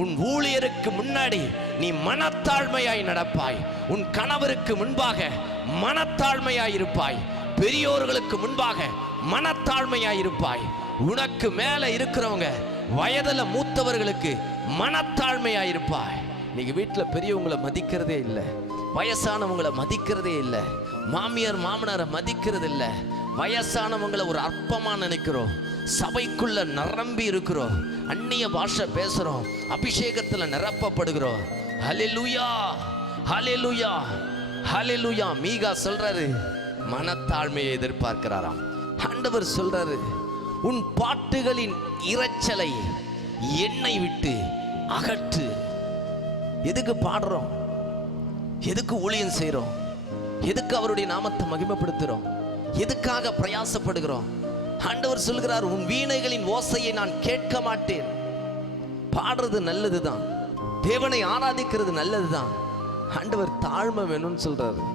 உன் ஊழியருக்கு முன்னாடி நீ மனத்தாழ்மையாய் நடப்பாய். உன் கணவருக்கு முன்பாக மனத்தாழ்மையாய் இருப்பாய். பெரியோர்களுக்கு முன்பாக மனத்தாழ்மையாய் இருப்பாய். உனக்கு மேல இருக்கிறவங்க வயதுல மூத்தவர்களுக்கு மனத்தாழ்மையாய் இருப்பாய். நீங்க வீட்டுல பெரியவங்களை மதிக்கிறதே இல்லை, வயசானவங்களை மதிக்கிறதே இல்லை, மாமியார் மாமனாரை மதிக்கிறது இல்லை. வயசானவங்களை ஒரு அற்பமா நினைக்கிறோம். சபைக்குள்ள நிரம்பி இருக்கிறோம், அந்நிய பாஷை பேசுறோம், அபிஷேகத்துல நிரப்பப்படுகிறோம். ஹல்லேலூயா, ஹல்லேலூயா, ஹல்லேலூயா. மீகா சொல்றாரு மனத்தாழ்மையை எதிர்பார்க்கிறாராம். ஆண்டவர் சொல்றாரு உன் பாட்டுகளின் இரைச்சலை என்னை விட்டு அகற்று. எதுக்கு பாடுறோம்? எதுக்கு ஊழியம் செய்றோம்? எதுக்கு அவருடைய நாமத்தை மகிமைப்படுத்துறோம்? எதுக்காக பிரயாசப்படுகிறோம்? ஆண்டவர் சொல்கிறார் உன் வீணைகளின் ஓசையை நான் கேட்க மாட்டேன். பாடுறது நல்லதுதான், தேவனை ஆராதிக்கிறது நல்லதுதான். ஆண்டவர் தாழ்மை வேணும்னு சொல்றாரு.